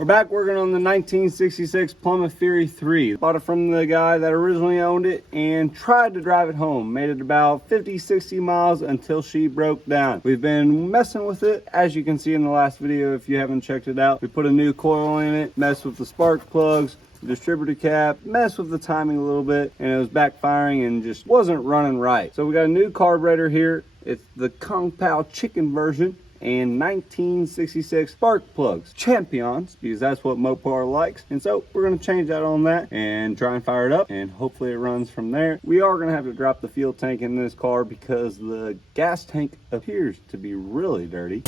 We're back working on the 1966 Plymouth Fury III. Bought it from the guy that originally owned it and tried to drive it home. Made it about 50-60 miles until she broke down. We've been messing with it, as you can see in the last video if you haven't checked it out. We put a new coil in it, messed with the spark plugs, distributor cap, messed with the timing a little bit, and it was backfiring and just wasn't running right. So we got a new carburetor here. It's the Kung Pao chicken version and 1966 spark plugs, champions, because that's what Mopar likes. And so we're going to change that on that and try and fire it up, and hopefully it runs from there. We are going to have to drop the fuel tank in this car because the gas tank appears to be really dirty.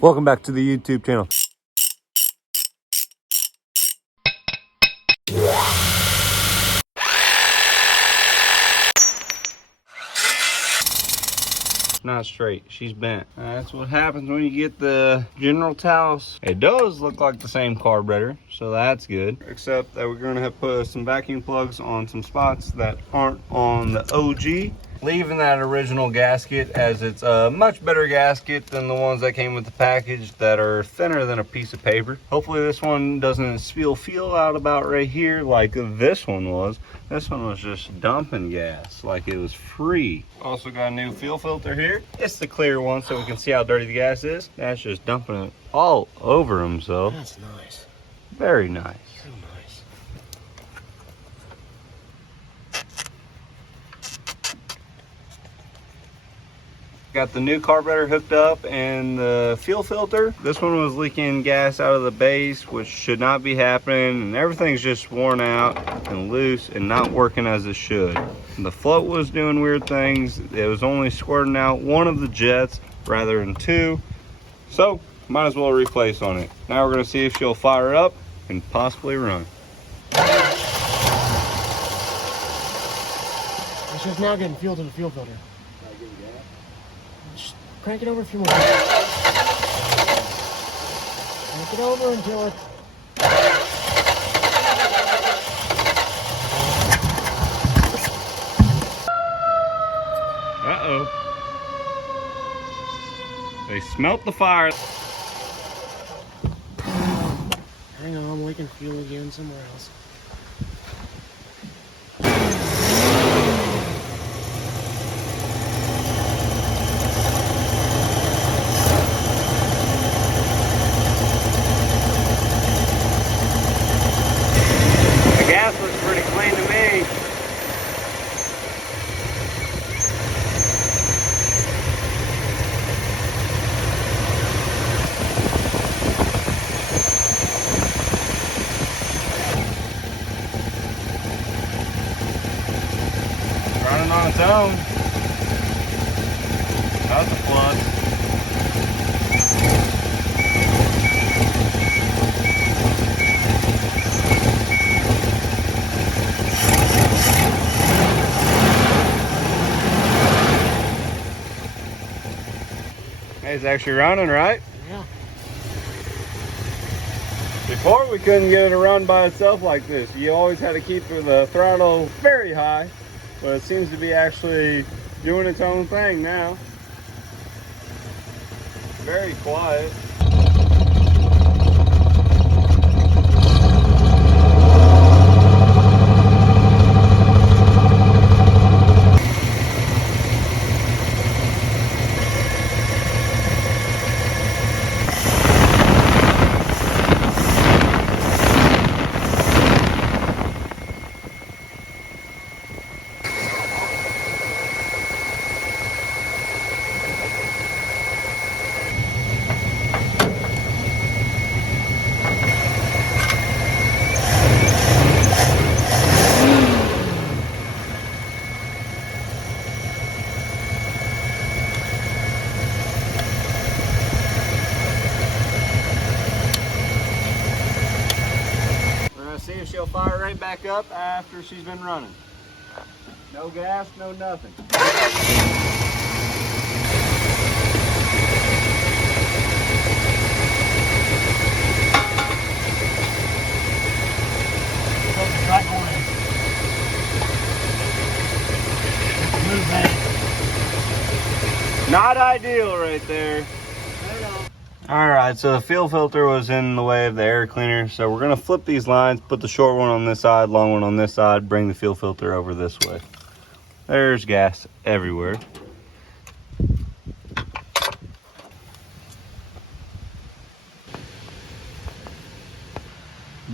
Welcome back to the YouTube channel. Not straight, she's bent. That's what happens when you get the General Taos. It does look like the same carburetor, so that's good. Except that we're gonna have to put some vacuum plugs on some spots that aren't on the OG. Leaving that original gasket, as it's a much better gasket than the ones that came with the package that are thinner than a piece of paper. Hopefully this one doesn't feel out about right here like this one was. This one was just dumping gas like it was free. Also got a new fuel filter here. It's the clear one so we can see how dirty the gas is. That's just dumping it all over himself. That's nice. Very nice. So nice. Got the new carburetor hooked up and the fuel filter. This one was leaking gas out of the base, which should not be happening, and everything's just worn out and loose and not working as it should. The float was doing weird things. It was only squirting out one of the jets rather than two, so might as well replace on it. Now we're going to see if she'll fire up and possibly run. It's just now getting fuel to the fuel filter. Just crank it over a few more times. Crank it over until it... Uh-oh. They smelt the fire. Hang on, I'm leaking fuel again somewhere else. On its own. That's a plus. Hey, it's actually running, right? Yeah. Before we couldn't get it to run by itself like this. You always had to keep the throttle very high. But it seems to be actually doing its own thing now. Very quiet. See if she'll fire right back up after she's been running. No gas, no nothing. Not ideal right there. Alright, so the fuel filter was in the way of the air cleaner, so we're going to flip these lines, put the short one on this side, long one on this side, bring the fuel filter over this way. There's gas everywhere.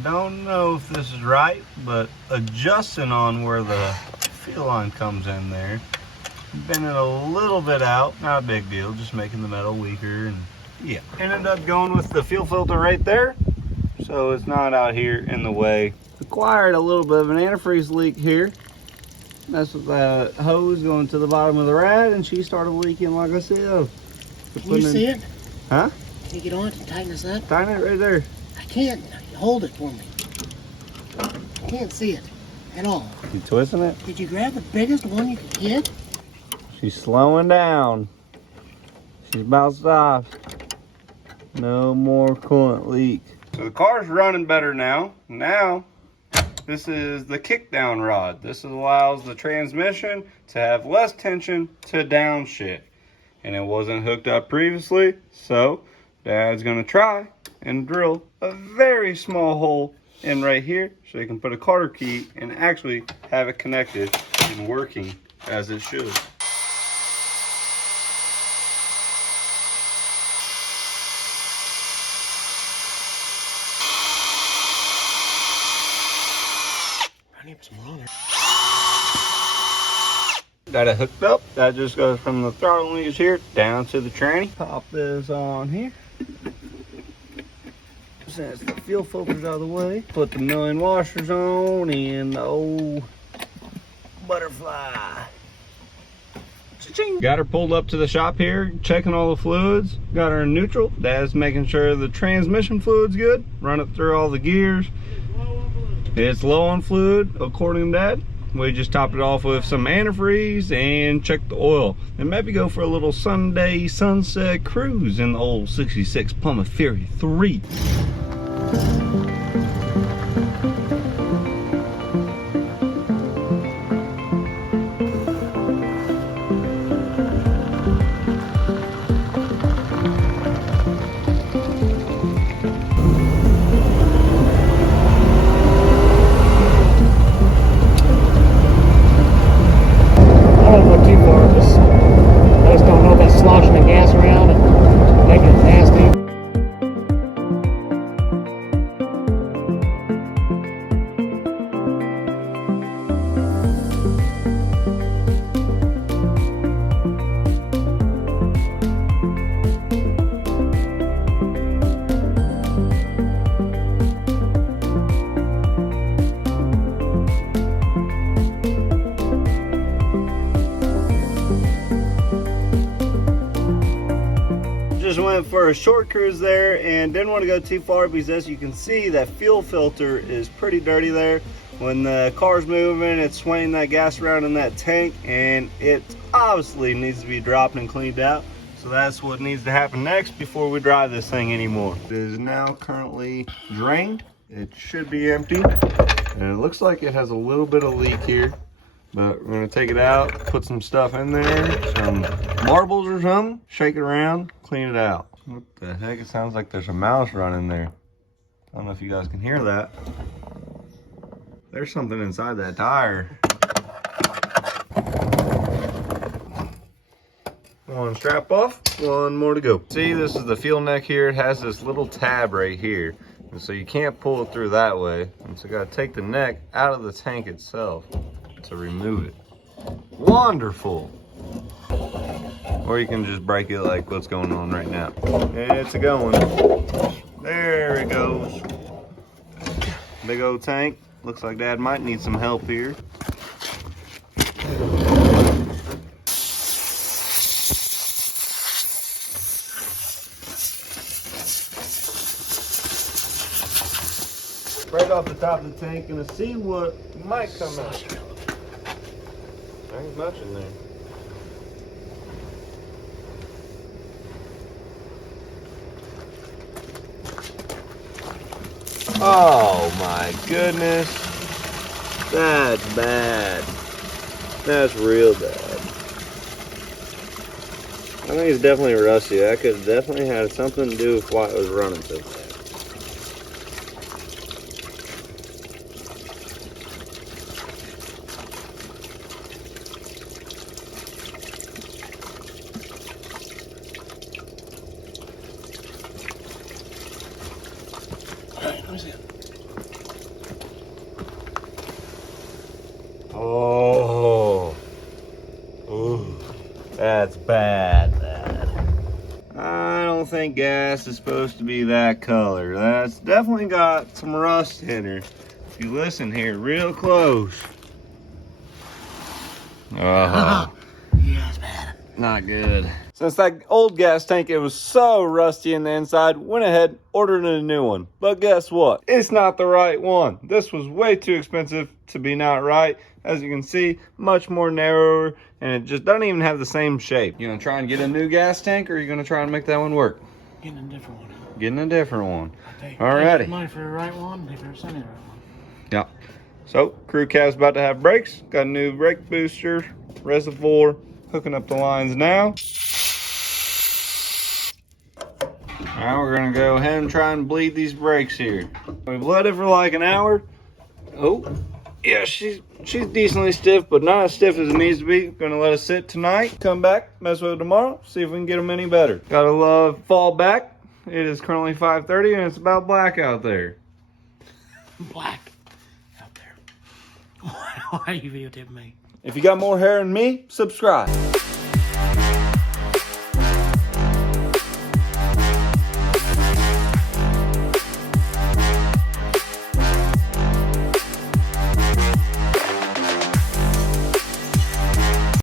Don't know if this is right, but adjusting on where the fuel line comes in there, bending a little bit out, not a big deal, just making the metal weaker. And yeah, ended up going with the fuel filter right there, so it's not out here in the way. Acquired a little bit of an antifreeze leak here. That's with the hose going to the bottom of the rad, and she started leaking like I said. Can you see it? Huh? Can you get on it and tighten this up? Tighten it right there. I can't. Hold it for me. I can't see it at all. You twisting it? Did you grab the biggest one you could get? She's slowing down. She's about stopped. No more coolant leak. So the car's running better now. Now, this is the kickdown rod. This allows the transmission to have less tension to downshift. And it wasn't hooked up previously, so Dad's gonna try and drill a very small hole in right here so you can put a Carter key and actually have it connected and working as it should. Got it hooked up. That just goes from the throttle linkage here down to the tranny. Pop this on here. Since the fuel filter's out of the way, put the million washers on and the old butterfly. Cha-ching. Got her pulled up to the shop here, checking all the fluids. Got her in neutral. Dad's making sure the transmission fluid's good. Run it through all the gears. It's low on fluid, according to Dad. We just topped it off with some antifreeze and checked the oil. And maybe go for a little Sunday sunset cruise in the old 66 Plymouth Fury III. I don't go too far. I just don't know about sloshing the gas around and making it nasty. Just went for a short cruise there and didn't want to go too far because, as you can see, that fuel filter is pretty dirty there. When the car's moving, it's swaying that gas around in that tank, and it obviously needs to be dropped and cleaned out. So that's what needs to happen next before we drive this thing anymore. It is now currently drained. It should be empty, and it looks like it has a little bit of leak here. But we're gonna take it out, put some stuff in there, some marbles or something, shake it around, clean it out. What the heck? It sounds like there's a mouse running there. I don't know if you guys can hear that. There's something inside that tire. One strap off, one more to go. See, this is the fuel neck here. It has this little tab right here. And so you can't pull it through that way. And so you gotta take the neck out of the tank itself to remove it. Wonderful. Or you can just break it like what's going on right now. It's a going. There it goes. Big old tank. Looks like Dad might need some help here. Right off the top of the tank, gonna see what might come out. There ain't much in there. Oh my goodness. That's bad. That's real bad. I think it's definitely rusty. That could definitely have something to do with why it was running so fast. Alright, let me see it. Oh. Ooh. That's bad. I don't think gas is supposed to be that color. That's definitely got some rust in her. If you listen here real close. Oh. Yeah, it's bad. Not good. Since that old gas tank, it was so rusty in the inside, went ahead, ordered a new one. But guess what? It's not the right one. This was way too expensive to be not right. As you can see, much more narrower, and it just doesn't even have the same shape. You gonna try and get a new gas tank, or are you gonna try and make that one work? Getting a different one. Getting a different one. Take Alrighty. money for the right one, if there's any right one. Yeah. So, crew cab's about to have brakes. Got a new brake booster, reservoir, hooking up the lines now. Alright, we're gonna go ahead and try and bleed these brakes here. We've let it for like an hour. Oh, yeah, she's decently stiff, but not as stiff as it needs to be. Gonna let it sit tonight. Come back, mess with it tomorrow, see if we can get them any better. Gotta love fall back. It is currently 5:30 and it's about black out there. Black out there. Why are you videotaping me? If you got more hair than me, subscribe.